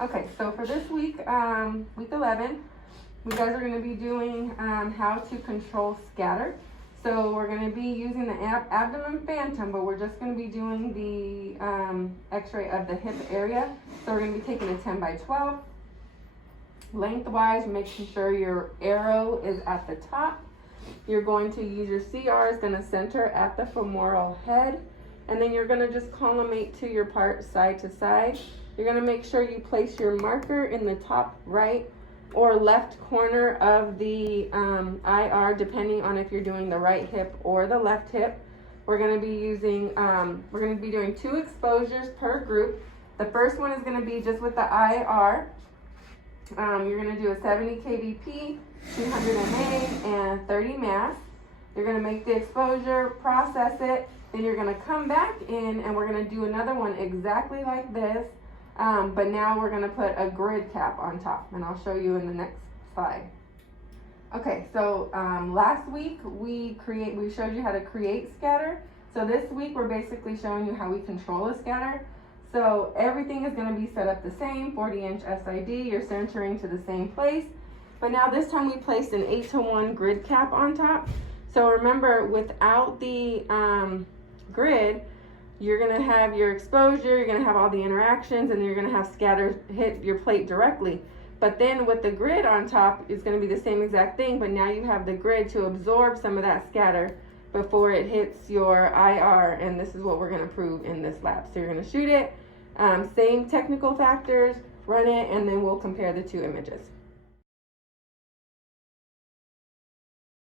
Okay, so for this week, week 11, you guys are going to be doing how to control scatter. So we're going to be using the abdomen phantom, but we're just going to be doing the x-ray of the hip area. So we're going to be taking a 10 by 12. Lengthwise, making sure your arrow is at the top. You're going to use your CR is going to center at the femoral head. And then you're going to just collimate to your part side to side. You're going to make sure you place your marker in the top right or left corner of the IR, depending on if you're doing the right hip or the left hip. We're going to be using, we're going to be doing 2 exposures per group. The first one is going to be just with the IR. You're going to do a 70 kVp, 200 mA, and 30 mass. You're going to make the exposure, process it, then you're going to come back in and we're going to do another one exactly like this. But now we're going to put a grid cap on top, and I'll show you in the next slide. Okay, so last week we showed you how to create scatter. So this week we're basically showing you how we control a scatter. So everything is going to be set up the same, 40-inch SID, you're centering to the same place. But now this time we placed an 8-to-1 grid cap on top. So remember, without the grid, you're going to have your exposure, you're going to have all the interactions, and you're going to have scatter hit your plate directly. But then with the grid on top, it's going to be the same exact thing, but now you have the grid to absorb some of that scatter before it hits your IR, and this is what we're going to prove in this lab. So you're going to shoot it, same technical factors, run it, and then we'll compare the 2 images.